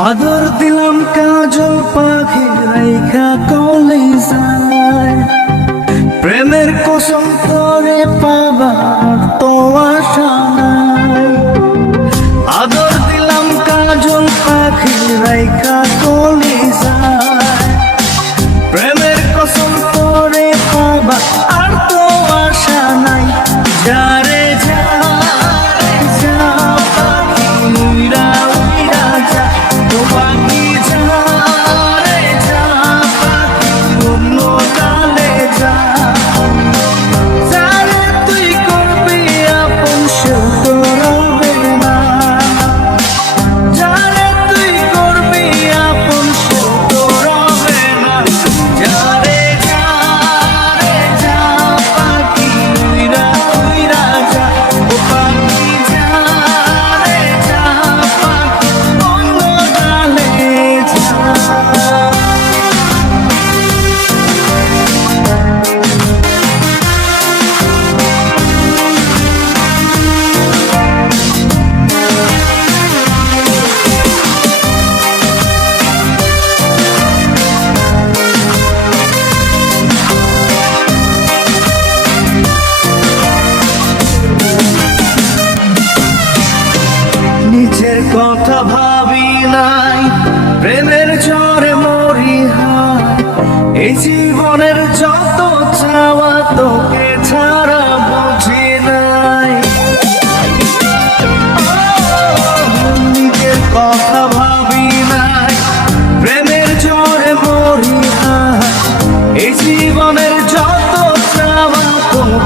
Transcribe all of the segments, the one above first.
আদর দিলাম কাজল পাখি রাইখা কলেই যায় প্রেমের কসম তরে পাবা তো আশা আদর দিলাম কাজল পাখি রাইখা কলেই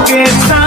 get time.